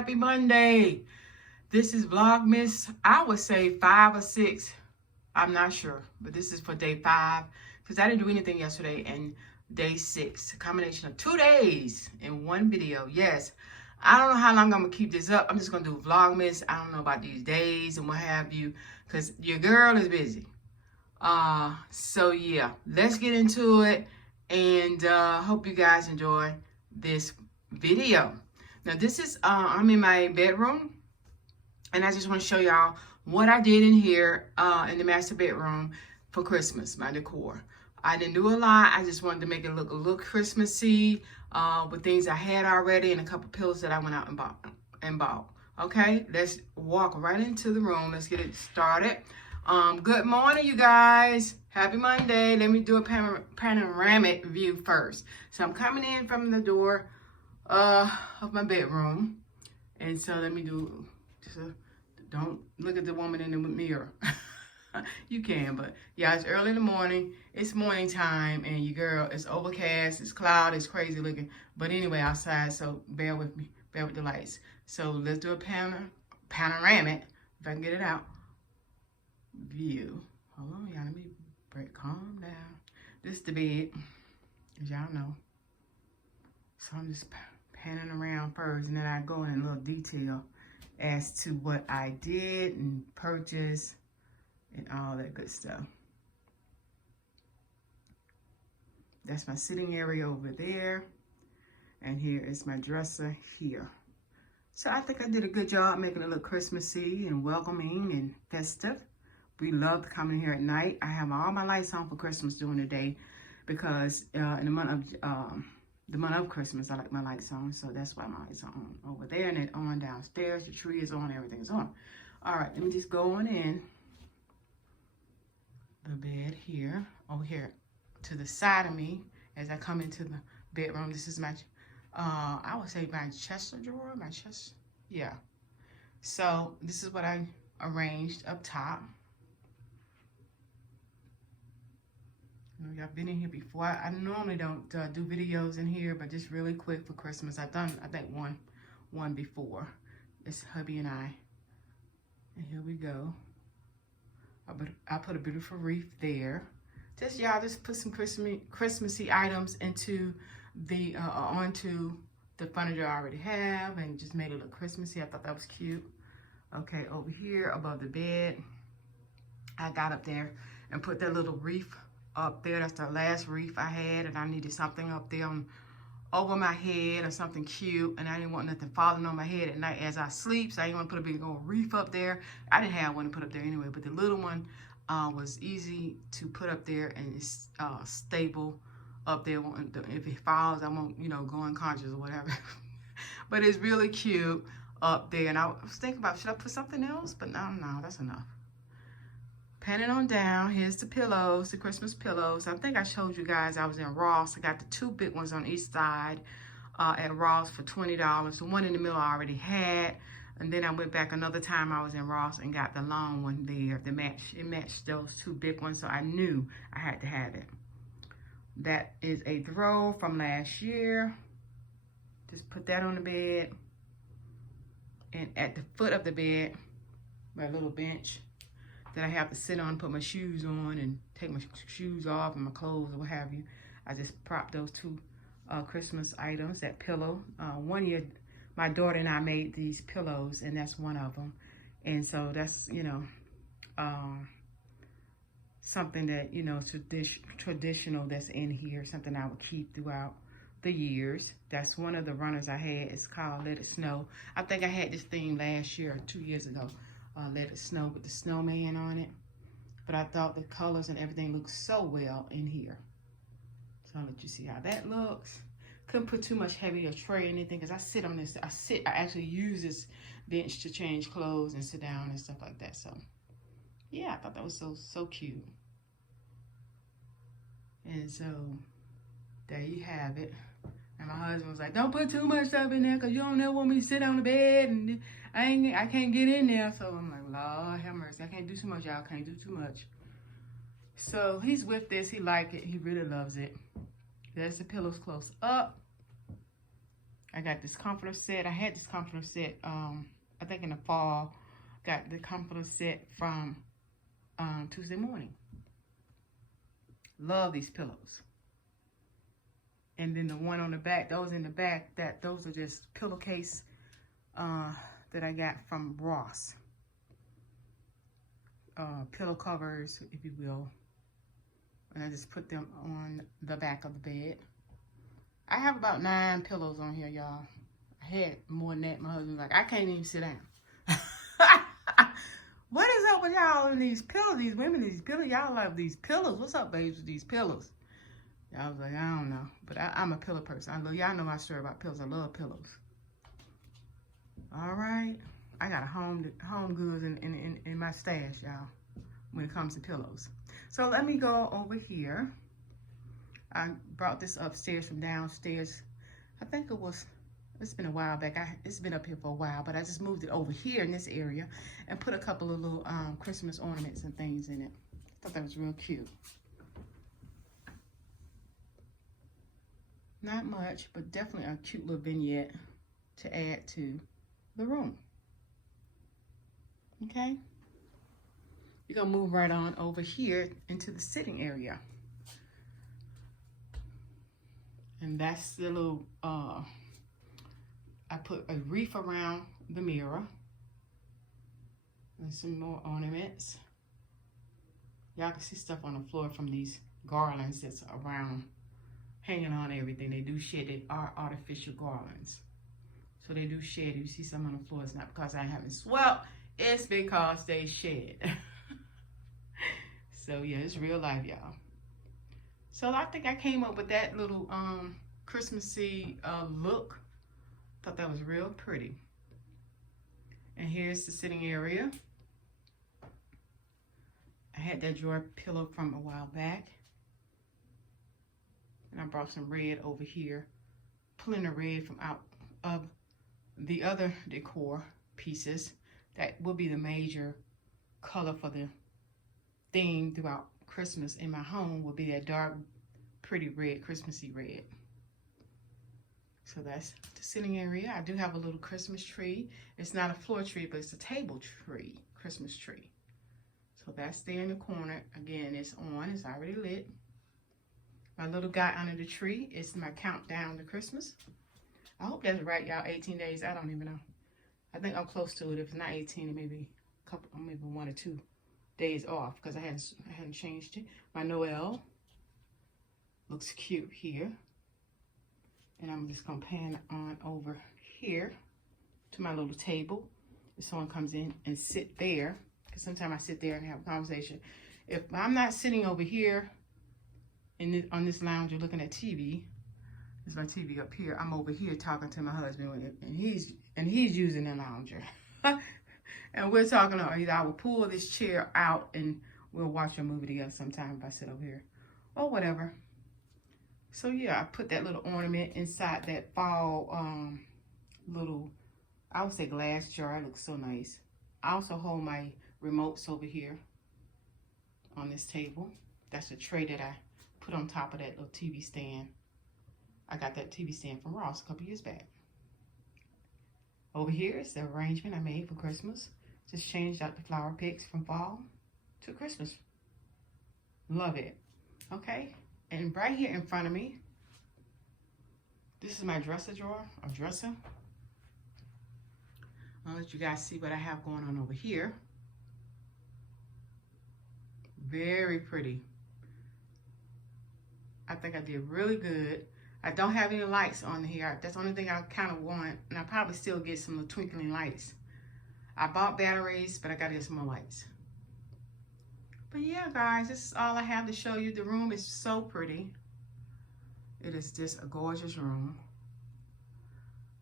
Happy Monday. This is Vlogmas. I would say 5 or 6. I'm not sure, but this is for day 5 because I didn't do anything yesterday, and day 6, a combination of 2 days in one video. Yes, I don't know how long I'm gonna keep this up. I'm just gonna do Vlogmas. I don't know about these days and what have you, because your girl is busy. So yeah, let's get into it, and hope you guys enjoy this video. Now this is I'm in my bedroom, and I just want to show y'all what I did in here in the master bedroom for Christmas, my decor. I didn't do a lot. I just wanted to make it look a little Christmassy with things I had already and a couple pillows that I went out and bought. Okay, let's walk right into the room. Let's get it started. Good morning, you guys. Happy Monday. Let me do a panoramic view first. So I'm coming in from the door of my bedroom, and so let me do just don't look at the woman in the mirror. You can, but yeah, it's early in the morning. It's morning time, and your girl, it's overcast, it's cloudy, it's crazy looking, but anyway, outside, so bear with me, bear with the lights. So let's do a panoramic, if I can get it out, view. Hold on, y'all, let me calm down. This is the bed, as y'all know. So I'm just panning around first, and then I go in a little detail as to what I did and purchased and all that good stuff. That's my sitting area over there, and here is my dresser here. So I think I did a good job making it look Christmassy and welcoming and festive. We love coming here at night. I have all my lights on for Christmas during the day because in the month of Christmas, I like my lights on, so that's why my lights are on over there, and it's on downstairs. The tree is on, everything's on. All right, let me just go on in. The bed here, over here to the side of me as I come into the bedroom. This is my, I would say my chest drawer, my chest, yeah. So this is what I arranged up top. I've been in here before. I normally don't do videos in here, but just really quick for Christmas. I've done, I think, one before. It's hubby and I. And here we go. I put a beautiful wreath there. Y'all just put some Christmassy items into the onto the furniture I already have, and just made it look Christmassy. I thought that was cute. Okay, over here above the bed, I got up there and put that little wreath up there. That's the last wreath I had, and I needed something up there over my head or something cute, and I didn't want nothing falling on my head at night as I sleep, so I didn't want to put a big old wreath up there. I didn't have one to put up there anyway, but the little one was easy to put up there, and it's stable up there. If it falls, I won't, go unconscious or whatever. But it's really cute up there, and I was thinking about, should I put something else? But no, that's enough. Panning on down, here's the pillows, the Christmas pillows. I think I showed you guys I was in Ross. I got the 2 big ones on each side at Ross for $20. The one in the middle I already had. And then I went back another time I was in Ross and got the long one there. It matched those 2 big ones, so I knew I had to have it. That is a throw from last year. Just put that on the bed. And at the foot of the bed, my little bench that I have to sit on, put my shoes on, and take my shoes off and my clothes or what have you. I just propped those 2 Christmas items, that pillow. One year, my daughter and I made these pillows, and that's one of them. And so that's, something that, traditional that's in here, something I would keep throughout the years. That's one of the runners I had. It's called Let It Snow. I think I had this theme last year or 2 years ago. Let It Snow with the snowman on it. But I thought the colors and everything looked so well in here. So I'll let you see how that looks. Couldn't put too much heavy or tray or anything because I sit on this. I actually use this bench to change clothes and sit down and stuff like that. So yeah, I thought that was so cute. And so there you have it. And my husband was like, don't put too much stuff in there because you don't never want me to sit on the bed and I can't get in there. So I'm like, Lord have mercy. I can't do too much, y'all. Can't do too much. So he's with this. He like it. He really loves it. There's the pillows close up. I got this comforter set. I had this comforter set, I think in the fall. Got the comforter set from Tuesday Morning. Love these pillows. And then the one on the back, those in the back, those are just pillowcase that I got from Ross. Pillow covers, if you will. And I just put them on the back of the bed. I have about 9 pillows on here, y'all. I had more than that. My husband's like, I can't even sit down. What is up with y'all and these pillows, these women, these pillows? Y'all love these pillows. What's up, babes, with these pillows? Y'all was like, I don't know. But I'm a pillow person. Y'all know my story about pillows. I love pillows. All right. I got a home goods in my stash, y'all, when it comes to pillows. So let me go over here. I brought this upstairs from downstairs. I think it's been a while back. It's been up here for a while, but I just moved it over here in this area and put a couple of little Christmas ornaments and things in it. I thought that was real cute. Not much, but definitely a cute little vignette to add to the room. Okay? We're gonna move right on over here into the sitting area. And that's the little, I put a wreath around the mirror. And some more ornaments. Y'all can see stuff on the floor from these garlands that's around, hanging on everything. They do shed. They are artificial garlands. So they do shed. If you see some on the floor, it's not because I haven't swept. It's because they shed. So yeah, it's real life, y'all. So I think I came up with that little Christmassy look. Thought that was real pretty. And here's the sitting area. I had that drawer pillow from a while back. And I brought some red over here. Pulling the red from out of the other decor pieces. That will be the major color for the theme throughout Christmas in my home, will be that dark, pretty red, Christmassy red. So that's the sitting area. I do have a little Christmas tree. It's not a floor tree, but it's a table tree, Christmas tree. So that's there in the corner. Again, it's on, it's already lit. My little guy under the tree is my countdown to Christmas. I hope that's right, y'all. 18 days, I don't even know. I think I'm close to it. If it's not 18, it may be a couple, maybe 1 or 2 days off because I hadn't changed it. My Noel looks cute here. And I'm just gonna pan on over here to my little table. If someone comes in and sit there, because sometimes I sit there and have a conversation. If I'm not sitting over here on this lounge looking at TV, there's my TV up here. I'm over here talking to my husband, and he's using the lounger. And we're talking, either I will pull this chair out and we'll watch a movie together sometime if I sit over here, or whatever. So yeah, I put that little ornament inside that fall little, I would say glass jar. It looks so nice. I also hold my remotes over here on this table. That's a tray that I put on top of that little TV stand. I got that TV stand from Ross a couple years back. Over here is the arrangement I made for Christmas. Just changed out the flower picks from fall to Christmas. Love it. Okay. And right here in front of me, this is my dresser drawer, or dresser. I'll let you guys see what I have going on over here. Very pretty. I think I did really good. I don't have any lights on here. That's the only thing I kind of want. And I'll probably still get some little twinkling lights. I bought batteries, but I got to get some more lights. But yeah, guys, this is all I have to show you. The room is so pretty. It is just a gorgeous room.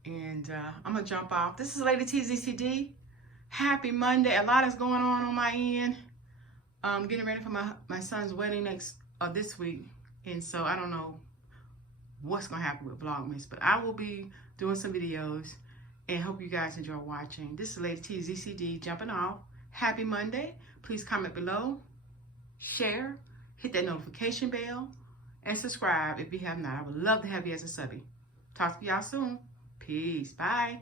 And I'm going to jump off. This is Lady TZCD. Happy Monday. A lot is going on my end. I'm getting ready for my son's wedding this week. And so I don't know what's going to happen with VLOGMAS. But I will be doing some videos. And hope you guys enjoy watching. This is Lady TZCD jumping off. Happy Monday. Please comment below. Share, hit that notification bell, and subscribe if you have not. I would love to have you as a subby. Talk to y'all soon. Peace. Bye.